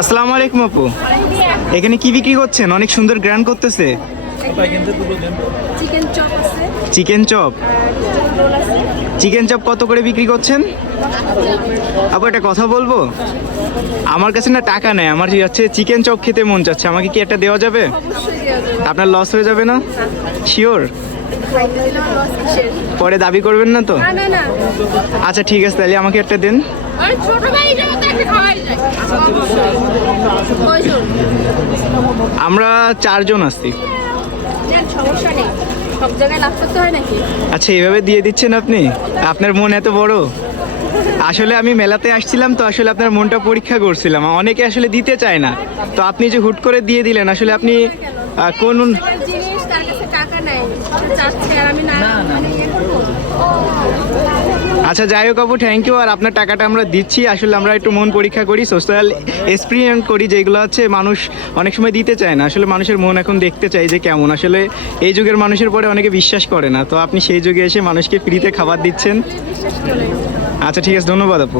আসসালামু আলাইকুম আপু, এখানে কি বিক্রি করছেন? অনেক সুন্দর গ্র্যান্ড করতেছে। চিকেন চপ আছে, চিকেন চপ, রোল আছে। চিকেন চপ কত করে বিক্রি করছেন? আপু একটা কথা বলবো, আমার কাছে না টাকা নেই, আমার হচ্ছে চিকেন চপ খেতে মন চাচ্ছে, আমাকে কি একটা দেওয়া যাবে? অবশ্যই দেওয়া যাবে। আপনার লস হয়ে যাবে না? শিওর? খাইতে দিলে লস কিসের? পরে দাবি করবেন না তো? না না না, আচ্ছা ঠিক আছে, তাহলে আমাকে একটা দেন। আরে ছোট ভাই হিসেবে তো একটা খাওয়াই যায়। অবশ্যই। কয়জন? আমরা 4 জন আছি। নেন, সমস্যা নেই, সব জায়গায় লাভ করতে হয় নাকি? আচ্ছা এইভাবে দিয়ে দিচ্ছেন আপনি? আপনার মন এত বড়? আসলে আমি মেলাতে আসছিলাম তো, আসলে আপনার মনটা পরীক্ষা করছিলাম, অনেকে আসলে দিতে চায় না, তো আপনি যে হুট করে দিয়ে দিলেন, আসলে আপনি কোন টাকার জিনিস, তার কাছে টাকা নাই, সে চাচ্ছে আর আমি না মানে ইয়ে করবো। আচ্ছা যাই হোক আপু, থ্যাংক ইউ। আর আপনার টাকাটা আমরা দিচ্ছি, আসলে আমরা একটু মন পরীক্ষা করি, সোশ্যাল এক্সপেরিমেন্ট করি, যেগুলো হচ্ছে মানুষ অনেক সময় দিতে চায় না, আসলে মানুষের মন এখন দেখতে চাই যে কেমন, আসলে এই যুগের মানুষের পরে অনেকে বিশ্বাস করে না, তো আপনি সেই যুগে এসে মানুষকে ফ্রিতে খাবার দিচ্ছেন। বিশ্বাস চলে। আচ্ছা ঠিক আছে, ধন্যবাদ আপু।